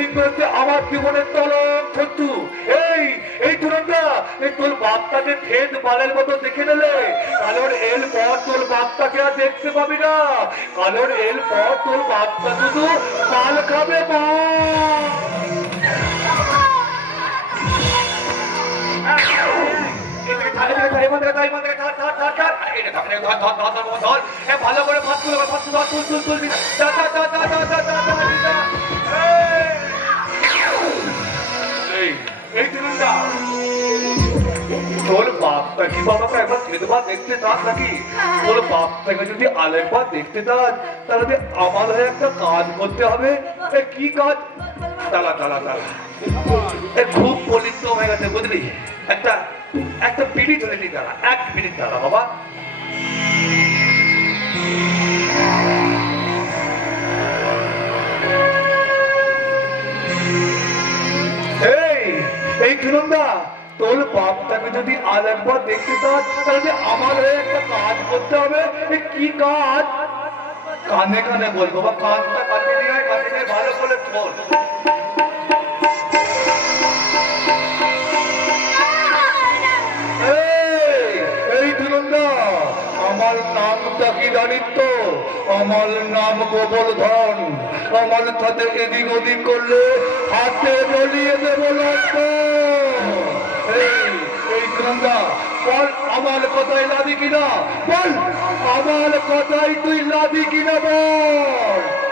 সিংহ হচ্ছে আমার জীবনের তলক শত্রু এই এই তুরন্দা এই তোর বাপটাকে থেদ বালের মতো দেখে নিলে কালোর এল পর তোর বাপটাকে আর দেখতে পাবি না কালোর এল পর তোর বাপটা শুধু পাল খাবে ভালো করে ভাত তুলে ভাত তুল তুল তুল তোর বাপটা কি বাবাকে একবার ভেদভাব দেখতে চাস নাকি? তোর বাপটাকে যদি আরেকবার দেখতে চাস তাহলে আমার হয়ে একটা কাজ করতে হবে। কি কাজ? দাঁড়া দাঁড়া এ খুব পরিশ্রম হয়ে গেছে বুঝলি? একটা একটা বিড়ি ধরে নি দাঁড়া এক মিনিট দাঁড়া বাবা। এই এই তুলন্দা তোর বাপটাকে যদি আর একবার দেখতে চাস, তাহলে আমার একটা কাজ করতে হবে। কি কাজ? কানে কানে বলব বা কাজটা কাছে নিয়ে কাছে নিয়ে ভালো করে বল আমার নামটা কি জানিস তো? আমার নাম গোবর্ধন আমার সাথে এদিক ওদিক করলে হাতে বলিয়ে দেবো লক্ষ এই তুলন্দা বল আমার কথাই লাদি কিনা? বল আমার কথায় তুই লাদি কিনা বল।